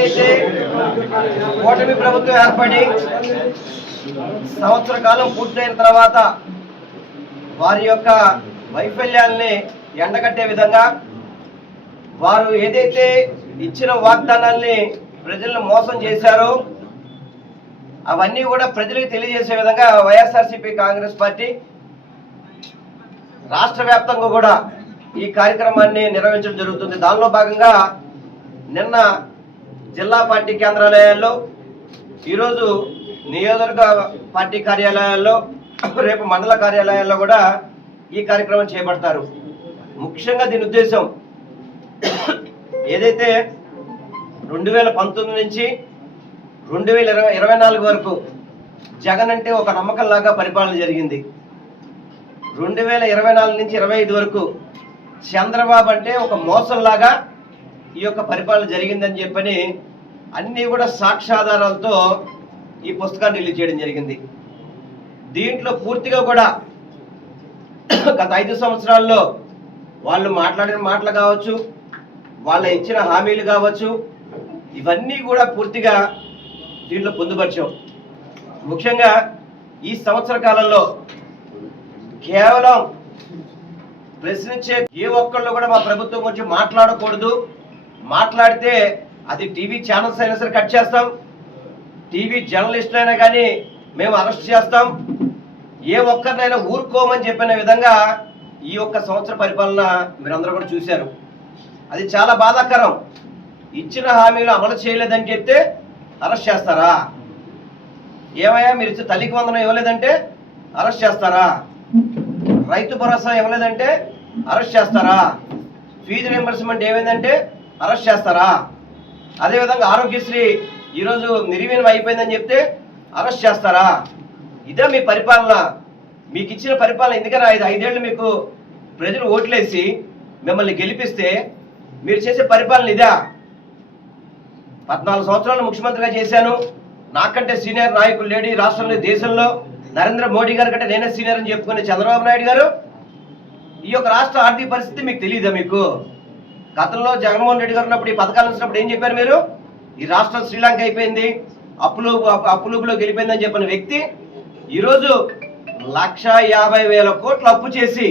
ఏదైతే కూటమి ప్రభుత్వం ఏర్పడి సంవత్సర కాలం పూర్తయిన తర్వాత వారి యొక్క వైఫల్యాల్ని ఎండగట్టే విధంగా వారు ఏదైతే ఇచ్చిన వాగ్దానాల్ని ప్రజలను మోసం చేశారో అవన్నీ కూడా ప్రజలకు తెలియజేసే విధంగా వైఎస్ఆర్సీపీ కాంగ్రెస్ పార్టీ రాష్ట్ర వ్యాప్తంగా కూడా ఈ కార్యక్రమాన్ని నిర్వహించడం జరుగుతుంది. దానిలో భాగంగా నిన్న జిల్లా పార్టీ కేంద్రాలయాల్లో ఈరోజు నియోజకవర్గ పార్టీ కార్యాలయాల్లో రేపు మండల కార్యాలయాల్లో కూడా ఈ కార్యక్రమం చేపడతారు. ముఖ్యంగా దీని ఉద్దేశం ఏదైతే రెండు వేల పంతొమ్మిది నుంచి రెండు వేల ఇరవై ఇరవై నాలుగు వరకు జగన్ అంటే ఒక నమ్మకంలాగా పరిపాలన జరిగింది. రెండు వేల ఇరవై నాలుగు నుంచి ఇరవై ఐదు వరకు చంద్రబాబు అంటే ఒక మోసంలాగా ఈ యొక్క పరిపాలన జరిగిందని చెప్పని అన్నీ కూడా సాక్ష్యాధారాలతో ఈ పుస్తకాన్ని రిలీజ్ చేయడం జరిగింది. దీంట్లో పూర్తిగా కూడా గత ఐదు సంవత్సరాల్లో వాళ్ళు మాట్లాడిన మాటలు కావచ్చు వాళ్ళ ఇచ్చిన హామీలు కావచ్చు ఇవన్నీ కూడా పూర్తిగా దీంట్లో పొందుపరిచాం. ముఖ్యంగా ఈ సంవత్సర కాలంలో కేవలం ప్రశ్నించే ఏ ఒక్కళ్ళు కూడా మా ప్రభుత్వం గురించి మాట్లాడకూడదు. మాట్లాడితే అది టీవీ ఛానల్స్ అయినా సరే కట్ చేస్తాం. టీవీ జర్నలిస్ట్ అయినా కానీ మేము అరెస్ట్ చేస్తాం. ఏ ఒక్కరినైనా ఊరుకోమని చెప్పిన విధంగా ఈ ఒక్క సంవత్సర పరిపాలన మీరందరూ కూడా చూశారు. అది చాలా బాధాకరం. ఇచ్చిన హామీలు అమలు చేయలేదని చెప్తే అరెస్ట్ చేస్తారా? ఏమయ్యా మీరు ఇచ్చే తల్లికి వందనం ఇవ్వలేదంటే అరెస్ట్ చేస్తారా? రైతు భరోసా ఇవ్వలేదంటే అరెస్ట్ చేస్తారా? ఫీజు రింబర్స్మెంట్ ఏమైందంటే అరెస్ట్ చేస్తారా? అదేవిధంగా ఆరోగ్యశ్రీ ఈరోజు నిర్వీణం అయిపోయిందని చెప్తే అరెస్ట్ చేస్తారా? ఇదే మీ పరిపాలన. మీకు ఇచ్చిన పరిపాలన ఎందుకని ఐదు ఐదేళ్ళు మీకు ప్రజలు ఓట్లేసి మిమ్మల్ని గెలిపిస్తే మీరు చేసే పరిపాలన ఇదా. పద్నాలుగు సంవత్సరాలు ముఖ్యమంత్రిగా చేశాను. నాకంటే సీనియర్ నాయకులు లేడీ రాష్ట్రంలో దేశంలో. నరేంద్ర మోడీ గారి కంటే నేనే సీనియర్ అని చెప్పుకునే చంద్రబాబు నాయుడు గారు. ఈ యొక్క రాష్ట్ర ఆర్థిక పరిస్థితి మీకు తెలియదా మీకు? గతంలో జగన్మోహన్ రెడ్డి గారు ఉన్నప్పుడు ఈ పథకాలు వచ్చినప్పుడు ఏం చెప్పారు మీరు? ఈ రాష్ట్రం శ్రీలంక అయిపోయింది అప్పులు అప్పులుపులో గెలిపోయిందని చెప్పిన వ్యక్తి ఈరోజు లక్ష యాభై వేల కోట్లు అప్పు చేసి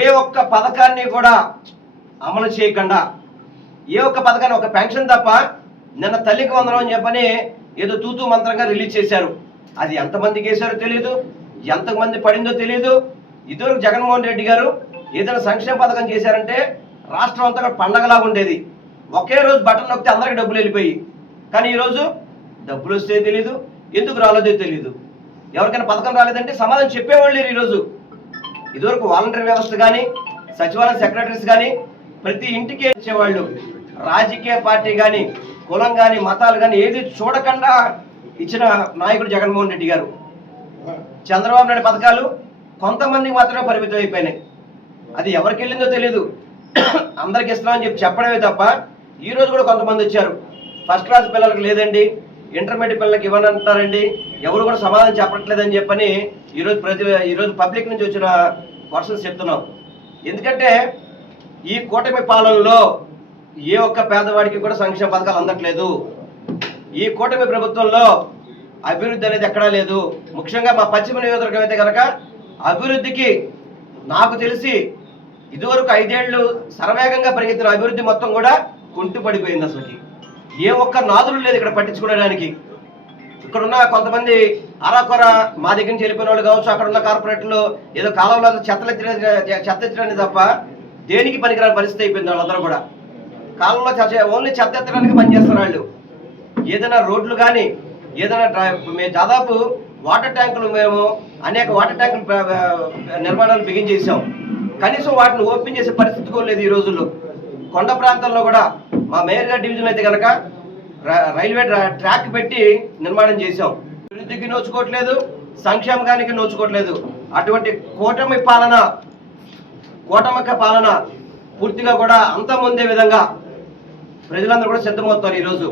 ఏ ఒక్క పథకాన్ని కూడా అమలు చేయకుండా ఏ ఒక్క పథకాన్ని ఒక పెన్షన్ తప్ప నిన్న తల్లికి వందనం అని చెప్పని ఏదో తూతూ మంత్రంగా రిలీజ్ చేశారు. అది ఎంతమందికి వేశారో తెలియదు ఎంతమంది పడిందో తెలియదు ఇదివరకు జగన్మోహన్ రెడ్డి గారు ఏదైనా సంక్షేమ పథకం చేశారంటే రాష్ట్రం అంతా కూడా పండగలాగా ఉండేది. ఒకే రోజు బటన్ నొక్కితే అందరికి డబ్బులు వెళ్ళిపోయి. కానీ ఈరోజు డబ్బులు వస్తే తెలియదు ఎందుకు రాలేదో తెలియదు ఎవరికైనా పథకం రాలేదంటే సమాధానం చెప్పేవాళ్ళు లేరు ఈరోజు. ఇదివరకు వాలంటరీ వ్యవస్థ కానీ సచివాలయ సెక్రటరీస్ కానీ ప్రతి ఇంటికి ఇచ్చేవాళ్ళు. రాజకీయ పార్టీ కానీ కులం కానీ మతాలు కానీ ఏది చూడకుండా ఇచ్చిన నాయకుడు జగన్మోహన్ రెడ్డి గారు. చంద్రబాబు నాయుడు పథకాలు కొంతమందికి మాత్రమే పరిమితం అయిపోయినాయి అది ఎవరికి వెళ్ళిందో తెలియదు అందరికి ఇస్తున్నామని చెప్పి చెప్పడమే తప్ప ఈ రోజు కూడా కొంతమంది వచ్చారు. ఫస్ట్ క్లాస్ పిల్లలకు లేదండి. ఇంటర్మీడియట్ పిల్లలకి ఇవ్వని అంటారండి ఎవరు కూడా సమాధానం చెప్పట్లేదని చెప్పని ఈరోజు ప్రతి ఈరోజు పబ్లిక్ నుంచి వచ్చిన పర్సన్స్ చెప్తున్నాం. ఎందుకంటే ఈ కూటమి పాలనలో ఏ ఒక్క పేదవాడికి కూడా సంక్షేమ పథకాలు అందట్లేదు. ఈ కూటమి ప్రభుత్వంలో అభివృద్ధి అనేది ఎక్కడా లేదు. ముఖ్యంగా మా పశ్చిమ నియోజకవర్గం అయితే కనుక అభివృద్ధికి నాకు తెలిసి ఇదివరకు ఐదేళ్ళు సర్వేగంగా పరిగెత్తిన అభివృద్ధి మొత్తం కూడా కుంటుపడిపోయింది అసలుకి. ఏ ఒక్క నాదులు లేదు ఇక్కడ పట్టించుకోవడానికి. ఇక్కడ ఉన్న కొంతమంది అరాకొర మా దగ్గర నుంచి వెళ్ళిపోయిన వాళ్ళు కావచ్చు అక్కడ ఉన్న కార్పొరేట్లు ఏదో కాలంలో చెత్తలెత్తిన చెత్తెత్తడానికి చెత్త తప్ప దేనికి పనికిరాని పరిస్థితి అయిపోయింది వాళ్ళందరూ కూడా. కాలంలో ఓన్లీ చెత్త ఎత్తడానికి వాళ్ళు. ఏదైనా రోడ్లు కానీ ఏదైనా మేము దాదాపు వాటర్ ట్యాంకులు మేము అనేక వాటర్ ట్యాంకులు నిర్మాణాలు బిగించేసాం కనీసం వాటిని ఓపెన్ చేసే పరిస్థితి కూడా లేదు ఈ రోజుల్లో. కొండ ప్రాంతాల్లో కూడా మా మేయర్ గారి డివిజన్ అయితే కనుక రైల్వే ట్రాక్ పెట్టి నిర్మాణం చేశాం. అభివృద్ధికి నోచుకోవట్లేదు సంక్షేమానికి నోచుకోవట్లేదు. అటువంటి కూటమి పాలన కూటమిక పాలన పూర్తిగా కూడా అంతమొందే విధంగా ప్రజలందరూ కూడా సిద్ధమవుతారు ఈరోజు.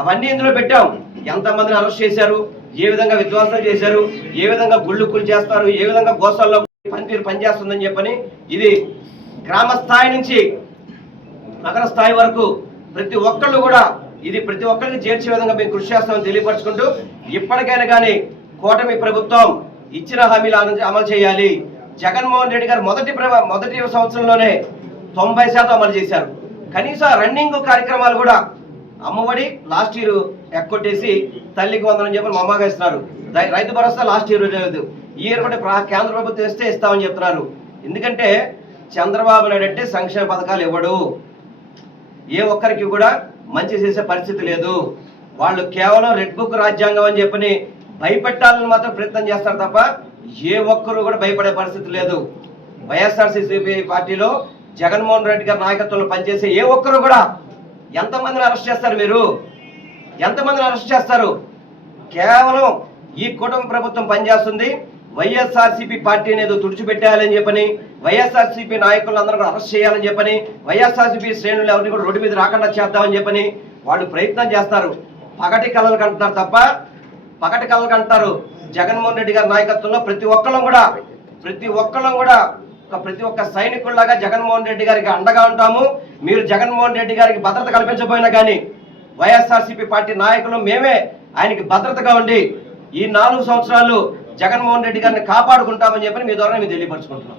అవన్నీ ఇందులో పెట్టాం. ఎంతమందిని అరెస్ట్ చేశారు? ఏ విధంగా విధ్వంసం చేశారు? ఏ విధంగా గుళ్ళు కూల్ చేస్తారు ఏ విధంగా గోసాల్లో పనితీరు పనిచేస్తుందని చెప్పని ఇది గ్రామ స్థాయి నుంచి నగర స్థాయి వరకు ప్రతి ఒక్కళ్ళు కూడా ఇది ప్రతి ఒక్కరికి చేర్చే విధంగా మేము కృషి చేస్తామని తెలియపరచుకుంటూ ఇప్పటికైనా కానీ కూటమి ప్రభుత్వం ఇచ్చిన హామీలు అమలు- అమలు చేయాలి. జగన్మోహన్ రెడ్డి గారు మొదటి మొదటి సంవత్సరంలోనే తొంభై శాతం అమలు చేశారు. కనీసం రన్నింగ్ కార్యక్రమాలు కూడా అమ్మఒడి లాస్ట్ ఇయర్ ఎక్కొట్టేసి తల్లికి వందనని చెప్పి మా అమ్మగా ఇస్తున్నారు. రైతు భరోసా లాస్ట్ ఇయర్ లేదు ఇయర్ కూడా ప్రా- కేంద్ర ప్రభుత్వం ఇస్తే ఇస్తామని చెప్తున్నారు. ఎందుకంటే చంద్రబాబు నాయుడు అంటే సంక్షేమ పథకాలు ఇవ్వడు. ఏ ఒక్కరికి కూడా మంచి చేసే పరిస్థితి లేదు. వాళ్ళు కేవలం రెడ్ బుక్ రాజ్యాంగం అని చెప్పని భయపెట్టాలని మాత్రం ప్రయత్నం చేస్తారు తప్ప ఏ ఒక్కరు కూడా భయపడే పరిస్థితి లేదు. వైఎస్ఆర్సీసీ పార్టీలో జగన్మోహన్ రెడ్డి గారి నాయకత్వంలో పనిచేసే ఏ ఒక్కరు కూడా ఎంతమందిని అరెస్ట్ చేస్తారు మీరు? ఎంతమందిని అరెస్ట్ చేస్తారు? కేవలం ఈ కుటుంబ ప్రభుత్వం పనిచేస్తుంది. వైఎస్ఆర్సీపీ పార్టీని ఏదో తుడిచిపెట్టాలని చెప్పని వైఎస్ఆర్సీపీ నాయకులందరూ కూడా అరెస్ట్ చేయాలని చెప్పని వైఎస్ఆర్సీపీ శ్రేణులు ఎవరిని కూడా రోడ్డు మీద రాకుండా చేద్దామని చెప్పని వాళ్ళు ప్రయత్నం చేస్తారు. పగటి కళలు కంటున్నారు తప్ప పగటి కళలు కంటారు జగన్మోహన్ రెడ్డి గారి నాయకత్వంలో ప్రతి ఒక్కళ్ళం కూడా ప్రతి ఒక్కళ్ళం కూడా ఒక ప్రతి ఒక్క సైనికుల్లాగా జగన్మోహన్ రెడ్డి గారికి అండగా ఉంటాము. మీరు జగన్మోహన్ రెడ్డి గారికి భద్రత కల్పించబోయినా కానీ వైఎస్ఆర్సీపీ పార్టీ నాయకులు మేమే ఆయనకి భద్రతగా ఉండి ఈ నాలుగు సంవత్సరాలు జగన్మోహన్ రెడ్డి గారిని కాపాడుకుంటామని చెప్పి మీ ద్వారా మేము తెలియపరచుకుంటున్నాం.